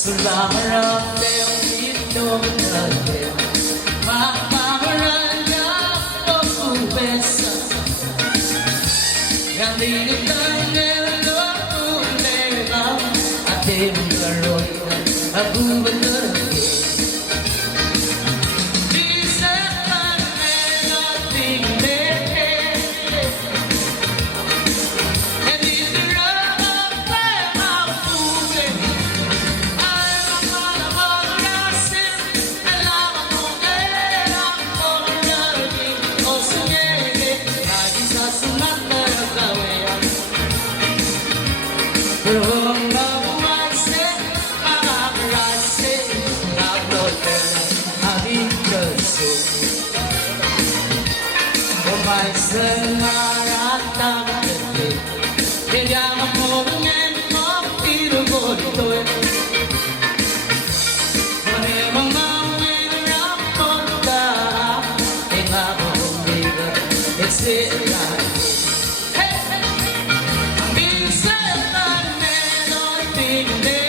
Sulla dito natin Mapamaranya o kubesa Ganilitan nilo ulega Ating karoy Abubanan Sengaratang gede Kaya ngomongin Mampir bodoh Memang ngawin Rapon dah Tengah ngomongin Eksilan Bisa tanah tinggi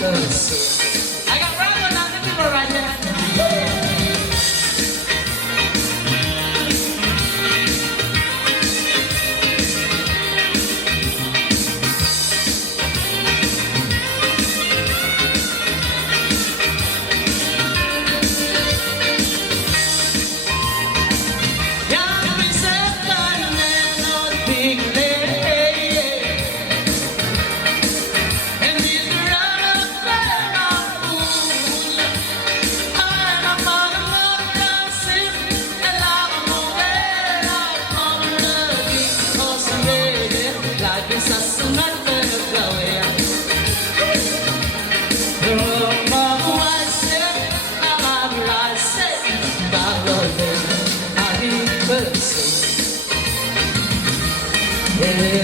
I got Bravo on the people right there.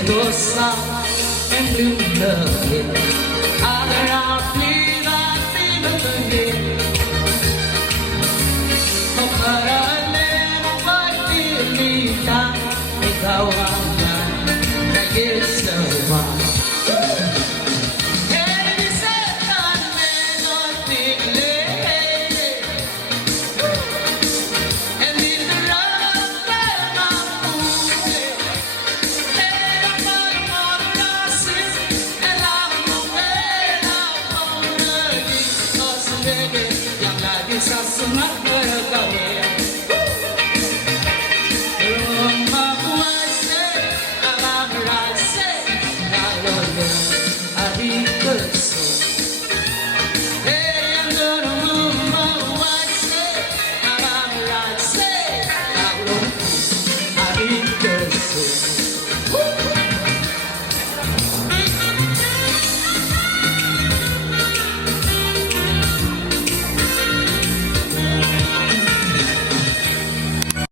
Dosa yang belum lahir Agar apilah tidak lahir Memperoleh memperti kita Dikawangan Bagi semua Yang lagi saya senang